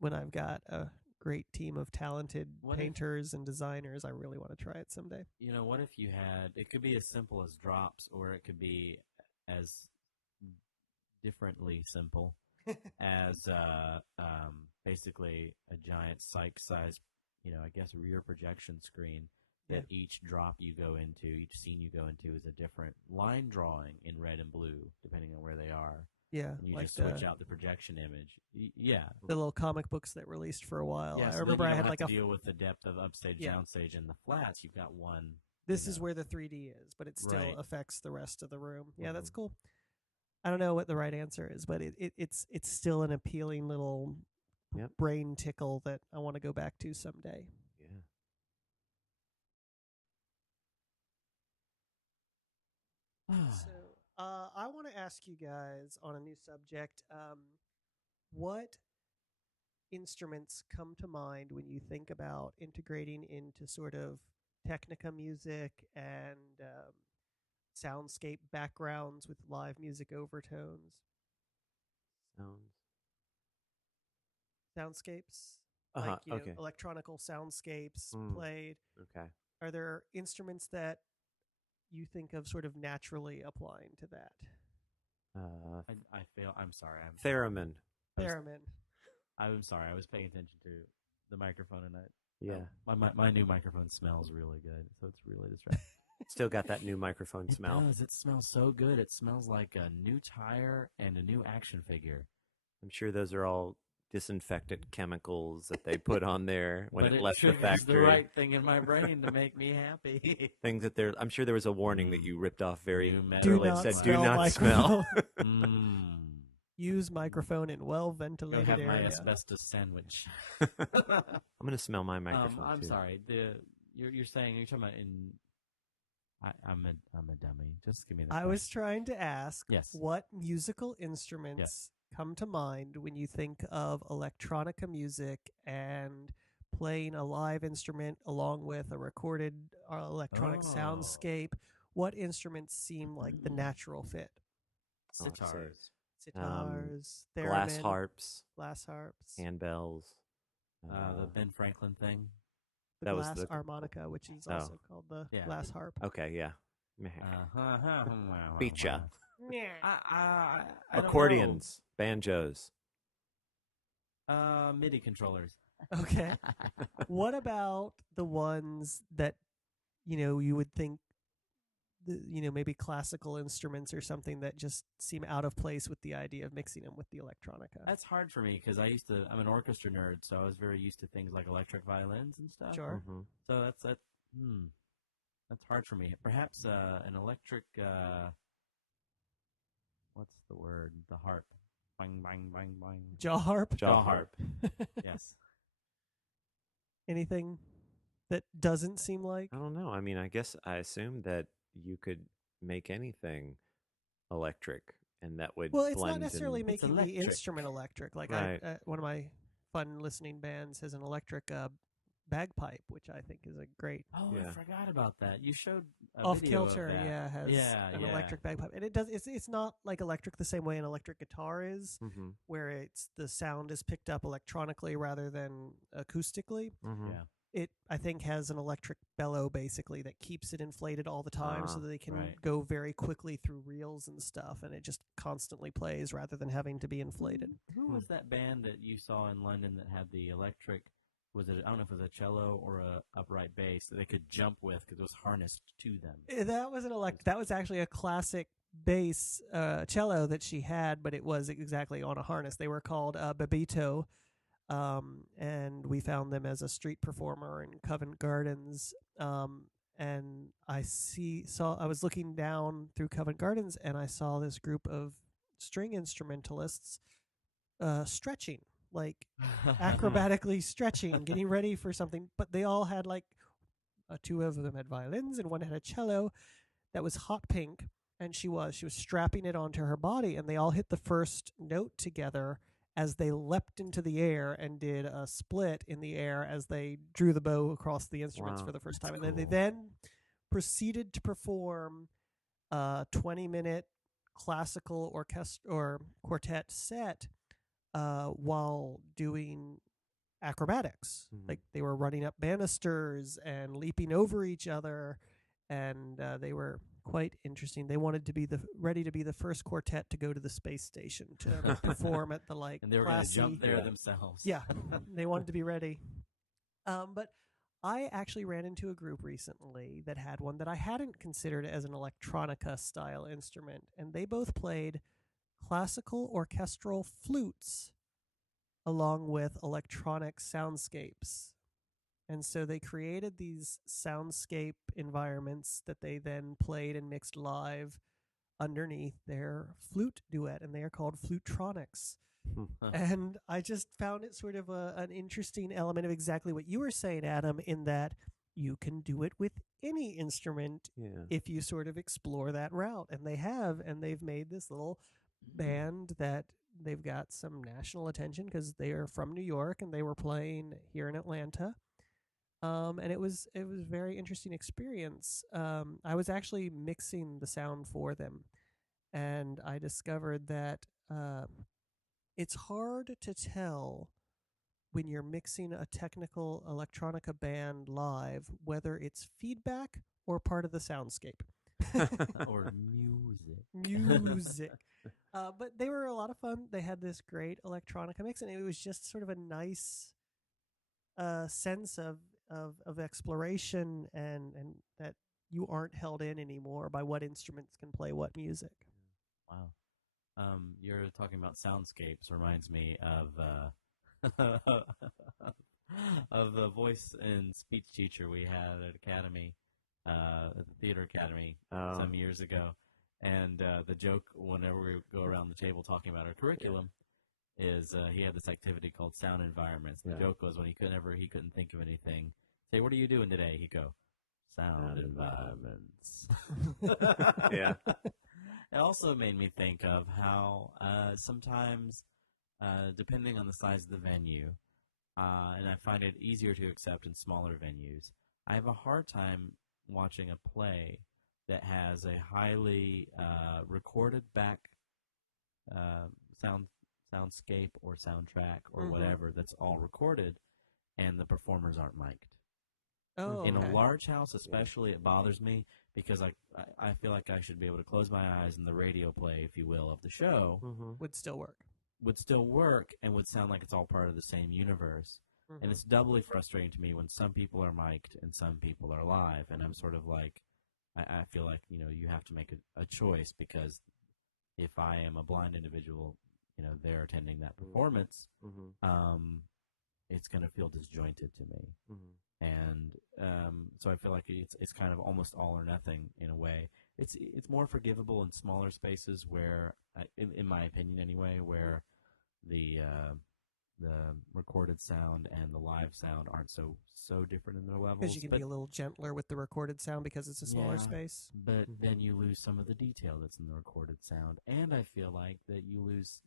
when I've got a great team of talented painters and designers, I really want to try it someday. What if you had, it could be as simple as drops, or it could be as differently simple as basically a giant psych-sized, I guess rear projection screen that each drop you go into, each scene you go into is a different line drawing in red and blue, depending on where they are. Yeah, and you just switch out the projection image. Yeah, the little comic books that released for a while. Yeah, I remember I had to deal with the depth of upstage, downstage, and the flats. You've got one. This is where the 3D is, but it still affects the rest of the room. Yeah, that's cool. I don't know what the right answer is, but it's still an appealing little brain tickle that I want to go back to someday. Yeah. So I want to ask you guys on a new subject. What instruments come to mind when you think about integrating into sort of Technica music and soundscape backgrounds with live music overtones? Soundscapes? Electronical soundscapes played. Okay. Are there instruments that you think of sort of naturally applying to that? I'm sorry. Theremin. Theremin. I'm sorry. I was paying attention to the microphone, and my new microphone smells really good, so it's really distracting. Still got that new microphone smell. It does. It smells so good. It smells like a new tire and a new action figure. I'm sure those are all disinfectant chemicals that they put on there when it left the factory. The right thing in my brain to make me happy. Things that I'm sure there was a warning that you ripped off very early. It said, "Do not smell." Use microphone in well-ventilated area. My asbestos sandwich. I'm going to smell my microphone. I'm sorry. You're talking about in. I'm a dummy. Just give me that. I was trying to ask. Yes. What musical instruments come to mind when you think of electronica music and playing a live instrument along with a recorded electronic Oh. soundscape, what instruments seem like the natural fit? Sitars. Sitars, Glass theremin, harps, glass harps, handbells. The Ben Franklin thing. the that was glass the- harmonica, which is Oh. also called the Yeah. glass harp. Okay, yeah. Beacha. Yeah. I don't Accordions, banjos. know. MIDI controllers. Okay. What about the ones that you would think maybe classical instruments or something that just seem out of place with the idea of mixing them with the electronica? That's hard for me because I'm an orchestra nerd, so I was very used to things like electric violins and stuff. Sure. Mm-hmm. So that's hard for me. Perhaps an electric. What's the word? The harp. Bang bang bang bang. Jaw harp? Jaw harp. Yes. Anything that doesn't seem like? I don't know. I mean, I assume that you could make anything electric, and that would Well, it's blend not necessarily in. making the electric. instrument electric. Like Right. one of my fun listening bands has an electric bagpipe, which I think is a great Oh, Yeah. I forgot about that. You showed a off video of kilter. that. Yeah, has an electric bagpipe, and it's not like electric the same way an electric guitar is, Mm-hmm. where it's the sound is picked up electronically rather than acoustically. Mm-hmm. Yeah. It, I think, has an electric bellow basically that keeps it inflated all the time, so that they can right. go very quickly through reels and stuff, and it just constantly plays rather than having to be inflated. Who was that band that you saw in London that had the electric? Was it? I don't know if it was a cello or a upright bass that they could jump with because it was harnessed to them. That was that was actually a classic bass cello that she had, but it was exactly on a harness. They were called Babito. And we found them as a street performer in Covent Gardens. And I was looking down through Covent Gardens, and I saw this group of string instrumentalists stretching, like acrobatically stretching, getting ready for something. But they all had two of them had violins, and one had a cello that was hot pink, and she was strapping it onto her body, and they all hit the first note together as they leapt into the air and did a split in the air as they drew the bow across the instruments Wow, for the first time. that's And then they cool. then proceeded to perform a 20-minute classical orchestra or quartet set while doing acrobatics. Mhm. Like they were running up banisters and leaping over each other, and they were quite interesting. They wanted to be ready to be the first quartet to go to the space station to perform at the And they were going to classy. jump there themselves. Yeah, they wanted to be ready. But I actually ran into a group recently that had one that I hadn't considered as an electronica style instrument, and they both played classical orchestral flutes along with electronic soundscapes. And so they created these soundscape environments that they then played and mixed live underneath their flute duet, and they are called flutetronics. And I just found it sort of an interesting element of exactly what you were saying, Adam, in that you can do it with any instrument Yeah. if you sort of explore that route. And they've made this little band that they've got some national attention because they are from New York and they were playing here in Atlanta. And it was a very interesting experience. I was actually mixing the sound for them, and I discovered that it's hard to tell when you're mixing a technical electronica band live whether it's feedback or part of the soundscape. Or music. Music. But they were a lot of fun. They had this great electronica mix, and it was just sort of a nice sense of exploration and that you aren't held in anymore by what instruments can play what music. Wow. You're talking about soundscapes reminds me of of the voice and speech teacher we had at Academy, at the Theater Academy some years ago. And the joke whenever we go around the table talking about our curriculum is he had this activity called sound environments. The joke was when he couldn't think of anything. Say, what are you doing today? He'd go, sound environments. Yeah. It also made me think of how sometimes, depending on the size of the venue, and I find it easier to accept in smaller venues. I have a hard time watching a play that has a highly recorded back uh, sound soundscape or soundtrack or whatever that's all recorded, and the performers aren't mic'd. Oh, In okay. a large house, especially, it bothers me because I feel like I should be able to close my eyes and the radio play, if you will, of the show Would still work. would still work and would sound like it's all part of the same universe. And it's doubly frustrating to me when some people are mic'd and some people are live. And I'm sort of like, I feel like, you have to make a choice because if I am a blind individual, there attending that performance, it's going to feel disjointed to me. And so I feel like it's kind of almost all or nothing in a way. It's more forgivable in smaller spaces where, in my opinion anyway, where the recorded sound and the live sound aren't so different in their levels. Because you can be a little gentler with the recorded sound because it's a smaller space. But then you lose some of the detail that's in the recorded sound, and I feel like that you lose.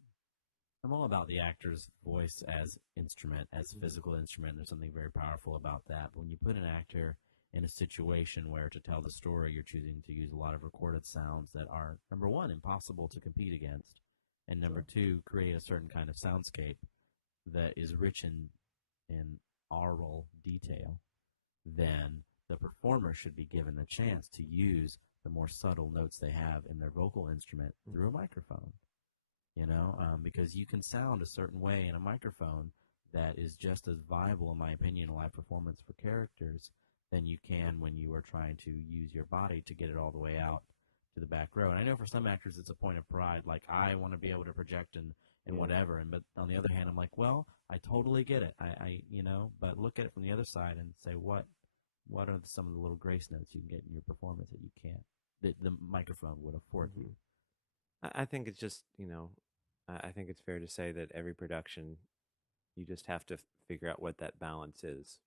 I'm all about the actor's voice as instrument, as physical instrument. There's something very powerful about that. But when you put an actor in a situation where to tell the story, you're choosing to use a lot of recorded sounds that are, number one, impossible to compete against, and number two, create a certain kind of soundscape that is rich in aural detail, then the performer should be given the chance to use the more subtle notes they have in their vocal instrument through a microphone. Because you can sound a certain way in a microphone that is just as viable, in my opinion, in live performance for characters than you can when you are trying to use your body to get it all the way out to the back row. And I know for some actors it's a point of pride, like I want to be able to project and whatever. But on the other hand, I'm like, well, I totally get it. But look at it from the other side and say, what are some of the little grace notes you can get in your performance that you can't, that the microphone would afford you? I think it's just, I think it's fair to say that every production, you just have to figure out what that balance is.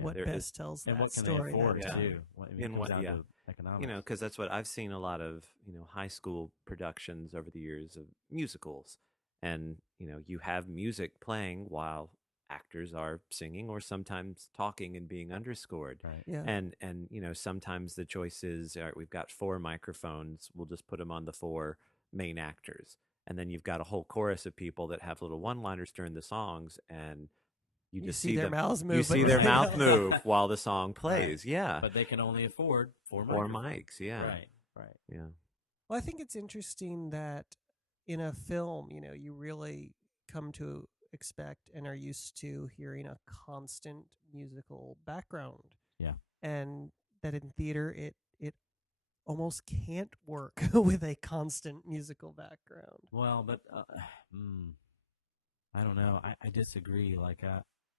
What best tells that and what can story. they afford that time. too? Economics. Because that's what I've seen a lot of, high school productions over the years of musicals. And, you have music playing while actors are singing or sometimes talking and being underscored. Right. Yeah. And sometimes the choice is, all right, we've got 4 microphones. We'll just put them on the 4 main actors. And then you've got a whole chorus of people that have little one-liners during the songs, and you just see their them, mouths move. You see their mouth move while the song plays. Right. Yeah. But they can only afford 4 mics. Yeah. Right. Yeah. Well, I think it's interesting that in a film, you really come to expect and are used to hearing a constant musical background. Yeah. And that in theater, it almost can't work with a constant musical background. Well, but I don't know. I disagree. Like,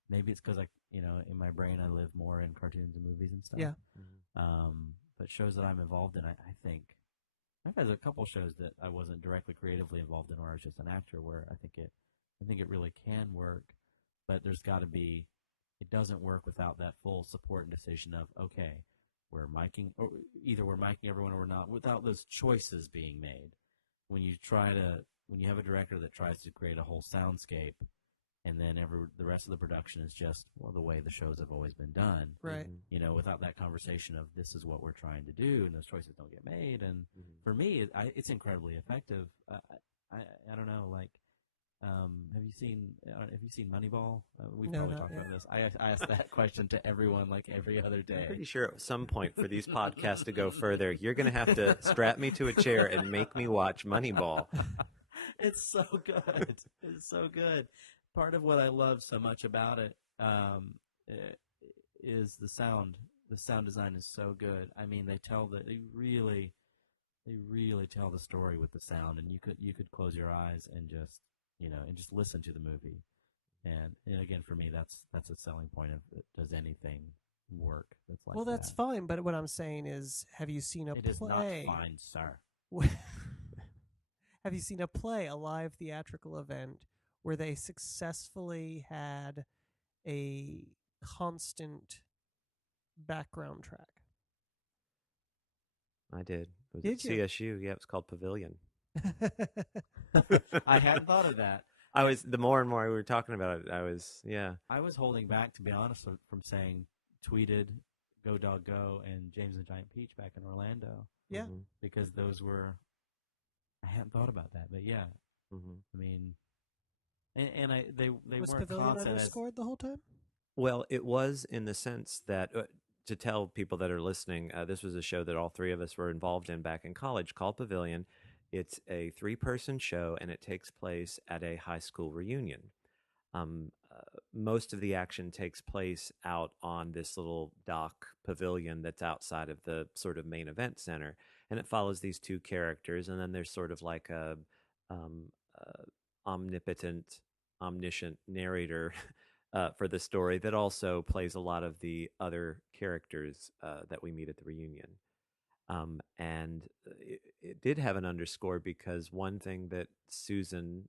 maybe it's because in my brain I live more in cartoons and movies and stuff. Yeah. But shows that I'm involved in, I think I've had a couple shows that I wasn't directly creatively involved in, or I was just an actor, where I think it really can work. But there's got to be. It doesn't work without that full support and decision of, okay, we're micing, or either we're micing everyone or we're not, without those choices being made. When you have a director that tries to create a whole soundscape, and then the rest of the production is just the way the shows have always been done, right? Without that conversation of this is what we're trying to do, and those choices don't get made. And for me, it's incredibly effective. I don't know, like. Have you seen Moneyball? We've No, probably not talked yet. about this. I ask that question to everyone like every other I'm day. pretty sure at some point for these podcasts to go further, you're going to have to strap me to a chair and make me watch Moneyball. It's so good. It's so good. Part of what I love so much about it is the sound. The sound design is so good. I mean, they really tell the story with the sound, and you could close your eyes and just listen to the movie. And again, for me, that's a selling point of does anything work that's like Well, that's that. fine, but what I'm saying is, have you seen a It play? is not fine, sir. Have you seen a play, a live theatrical event, where they successfully had a constant background track? I did. It was Did at you? CSU. Yeah, it was called Pavilion. I hadn't thought of that. I was the more and more we were talking about it, I was I was holding back, to be honest, from saying tweeted "Go Dog Go" and James and the Giant Peach back in Orlando. Yeah. Mm-hmm. Because those were, I hadn't thought about that, but yeah, Mm-hmm. I mean, and they Was weren't Pavilion constant as underscored the whole time? Well, it was in the sense that to tell people that are listening, this was a show that all three of us were involved in back in college called Pavilion. It's a 3-person show, and it takes place at a high school reunion. Most of the action takes place out on this little dock pavilion that's outside of the sort of main event center, and it follows these two characters, and then there's sort of like a um, omnipotent, omniscient narrator for the story that also plays a lot of the other characters that we meet at the reunion. And it did have an underscore because one thing that Susan,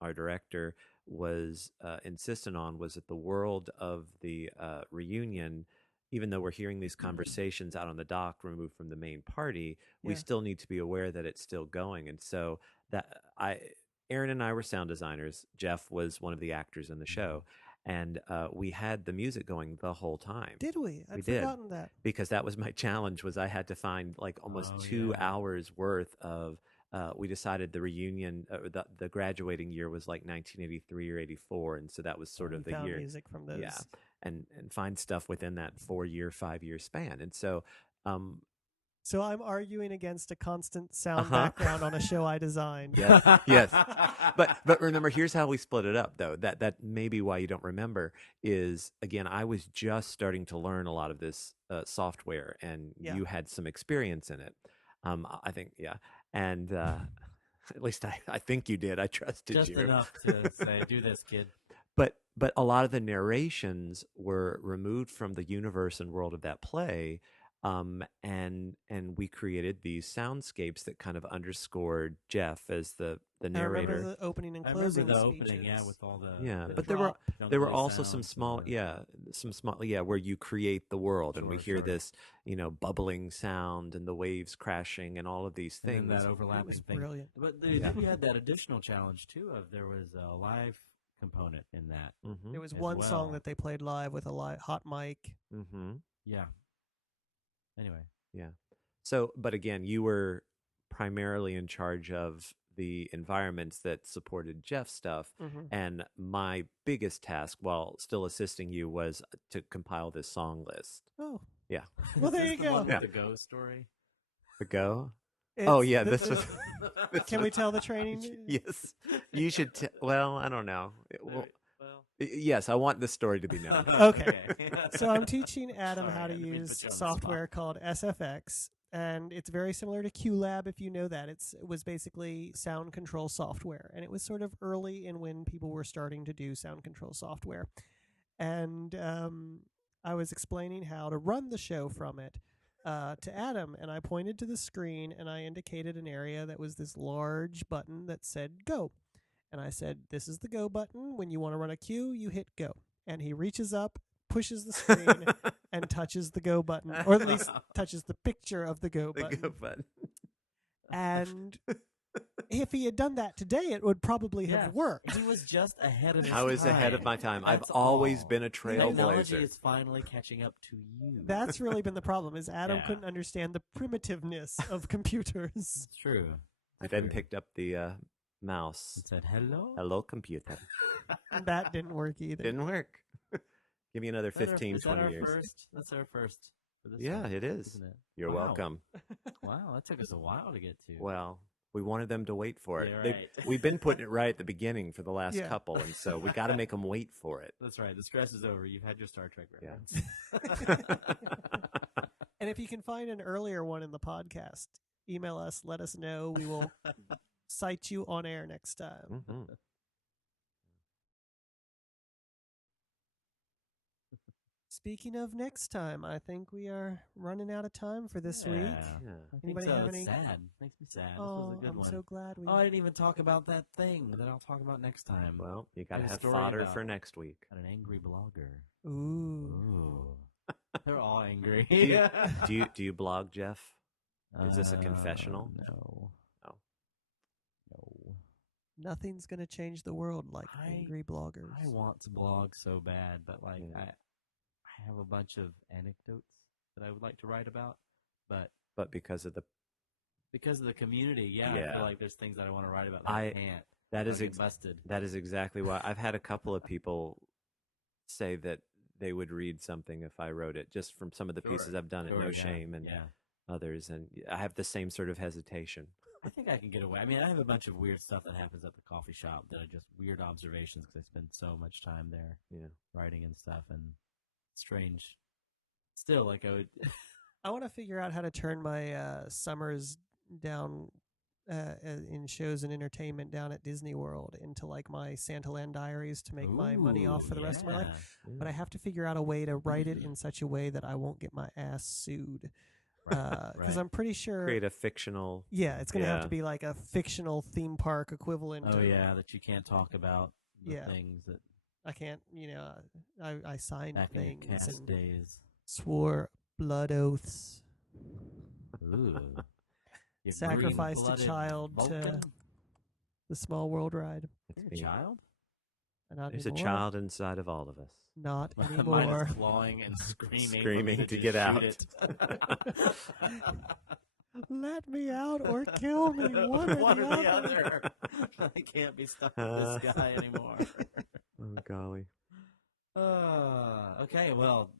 our director, was insistent on was that the world of the reunion, even though we're hearing these conversations out on the dock removed from the main party, we Yeah. still need to be aware that it's still going. And so Aaron and I were sound designers. Jeff was one of the actors in the show, and we had the music going the whole time. Did we? I'd We did. forgotten that. Because that was my challenge, was I had to find like almost Oh, 2 yeah. hours worth of we decided the reunion the graduating year was like 1983 or 84, and so that was sort You of the found year. music from those. Yeah, and find stuff within that 4-year 5-year span. And so So I'm arguing against a constant sound Uh-huh. background on a show I designed. yes, yes. But remember, here's how we split it up, though. That may be why you don't remember. Is again, I was just starting to learn a lot of this software, and Yeah. you had some experience in it. I think, yeah, and at least I think you did. I trusted just you. enough to say, "Do this, kid." But a lot of the narrations were removed from the universe and world of that play, and we created these soundscapes that kind of underscored Jeff as the I remember narrator. the opening and I remember closing the speeches. opening, yeah, with all the Yeah, the but there were drop, there were jungly also some sounds, small where you create the world, and we Sure, hear sure. this bubbling sound and the waves crashing and all of these and things. then that It overlapping was thing. brilliant. But Yeah. then you had that additional challenge too of there was a live component in that. Mm-hmm. There was as one song well. that they played live with a hot mic. Mm-hmm. Yeah. Anyway, Yeah. So, but again, you were primarily in charge of the environments that supported Jeff's stuff. Mm-hmm. And my biggest task, while still assisting you, was to compile this song list. Oh. Yeah. Well, there Is you this the go. one with Yeah. the Go story. The go? It's Oh, yeah. the- This was. this Can we was- tell the training? Yes. You should. Well, I don't know. Well, Yes, I want this story to be known. Okay. So I'm teaching Adam Sorry, how to I didn't mean to use put you on the software called SFX, and it's very similar to QLab, if you know that. It was basically sound control software, and it was sort of early in when people were starting to do sound control software. And I was explaining how to run the show from it to Adam, and I pointed to the screen, and I indicated an area that was this large button that said go. And I said, this is the go button. When you want to run a cue, you hit go. And he reaches up, pushes the screen, and touches the go button, or at least touches the picture of the go The button. go button. And if he had done that today, it would probably have worked. He was just ahead of his I was time. ahead of my time. I've That's always all. been a Technology trailblazer. is finally catching up to you. That's really been the problem, is Adam Yeah. couldn't understand the primitiveness of computers. It's true. I then picked up the mouse. and said hello. Hello, computer. That didn't work either. Didn't work. Give me another Is that our- 15, is that 20 our years. First? That's our first. For this Yeah, one, it is. isn't it? You're Wow. welcome. Wow, that took us a while to get to. Well, we wanted them to wait for it. Yeah, They- right. We've been putting it right at the beginning for the last Yeah. couple, and so we got to make them wait for it. That's right. The stress is over. You've had your Star Trek Yeah. reference. And if you can find an earlier one in the podcast, email us, let us know. We will cite you on air next time. Mhm. Speaking of next time, I think we are running out of time for this week. Yeah. I think Anybody so. have It's any- sad. Makes me sad. This Oh, was a good I'm one. so glad we. Oh, I didn't even talk about that thing that I'll talk about next time. Well, you got to There's a have story fodder about- for next week. About an angry blogger. Ooh. Ooh. They're all angry. Do you blog, Jeff? Is this a confessional? No. Oh. No. Nothing's gonna change the world like angry bloggers. I want to blog so bad, but like Yeah. I have a bunch of anecdotes that I would like to write about, but because of the community, I Yeah. feel like there's things that I want to write about that I- I can't. that I'll is get busted. that is exactly why I've had a couple of people say that they would read something if I wrote it, just from some of the Sure. pieces I've done at Sure, No yeah, Shame and yeah. others, and I have the same sort of hesitation. I think I can get away. I mean, I have a bunch of weird stuff that happens at the coffee shop that are just weird observations because I spend so much time there Yeah. writing and stuff, and strange. Still, like I would. I want to figure out how to turn my summers down in shows and entertainment down at Disney World into like my Santaland diaries to make my money off for the rest of my life. yeah. But I have to figure out a way to write it in such a way that I won't get my ass sued. Because Right. I'm pretty sure. Create a fictional. Yeah, it's going to have Yeah. to be like a fictional theme park equivalent. Oh of- yeah, that you can't talk about the Yeah. things that I can't, I signed back in things your cast and days. swore blood oaths. Ooh. You Sacrificed a green-blooded child to Vulcan? the Small World ride. You're a me. child? Not There's anymore. a child inside of all of us. Not Mine anymore. is clawing and screaming, Screaming for me to just get shoot out. it. Let me out or kill me. One or One the or the other. other. I can't be stuck with this guy anymore. Oh golly. Okay, well,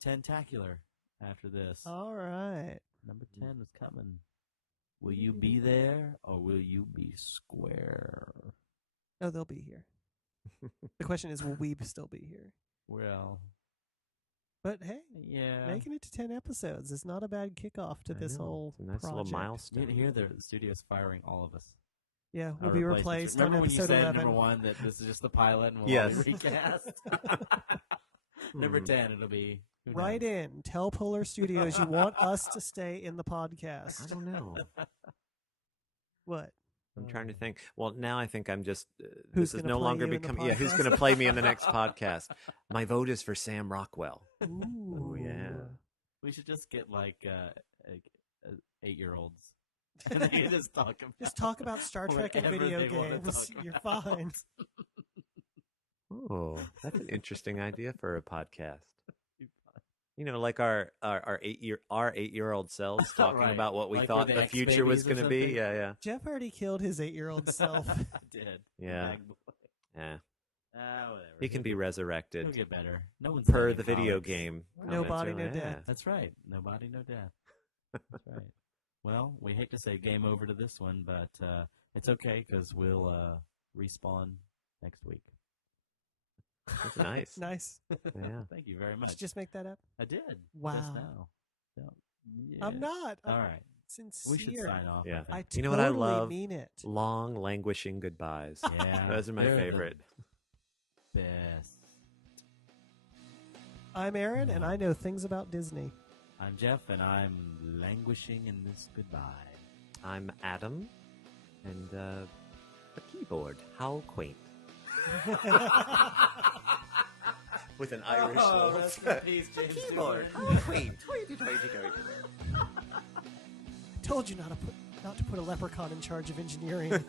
tentacular after this. All right. Number 10 is coming. Will you be there or will you be square? Oh, they'll be here. The question is, will we still be here? Well, But hey, yeah. making it to 10 episodes is not a bad kickoff to I this know. whole It's a nice project. little You milestone. can hear the studio's firing all of us. Yeah, Our we'll be replacements. replaced on Remember when you episode said 11. number 1 that this is just the pilot and we'll Yes. all be recast? Number 10, it'll be. who Write knows? in. Tell Polar Studios you want us to stay in the podcast. I don't know. What? I'm trying to think. Well, now I think I'm just. Who's This is gonna no play longer you in the becoming. Yeah, who's podcast? going to play me in the next podcast? My vote is for Sam Rockwell. Ooh. yeah. We should just get like 8-year-olds. And they can just talk about. Just talk about Star Trek and Whatever video they wanna games. talk You're about. fine. Oh, that's an interesting idea for a podcast. You know, like our 8-year-old selves talking Right. about what we Like thought we're the the future was ex-babies or going to be. something? Yeah, Jeff already killed his 8-year-old self. I did. Yeah. Bag boy. yeah. Whatever. He can be He'll resurrected get better. No one's per letting the him video comics. game. No comments body, no earlier. death. That's right. No body, no death. That's right. Well, we hate to say game over to this one, but it's okay because we'll respawn next week. That's nice. Nice. Yeah. Thank you very Did much. you just make that up? I did. Wow. Just now. So, yeah. I'm not. All I'm right. sincere. We should sign off. Yeah. I think. totally You know what I love? mean it. Long, languishing goodbyes. Yeah. Those are my they're the favorite. Best. I'm Aaron, and I know things about Disney. I'm Jeff, and I'm languishing in this goodbye. I'm Adam, and the keyboard. How quaint. With an Irish Oh, little rest in peace, James keyboard. Stewart. How quaint. Toity, toity, toity. Told you not to put a leprechaun in charge of engineering.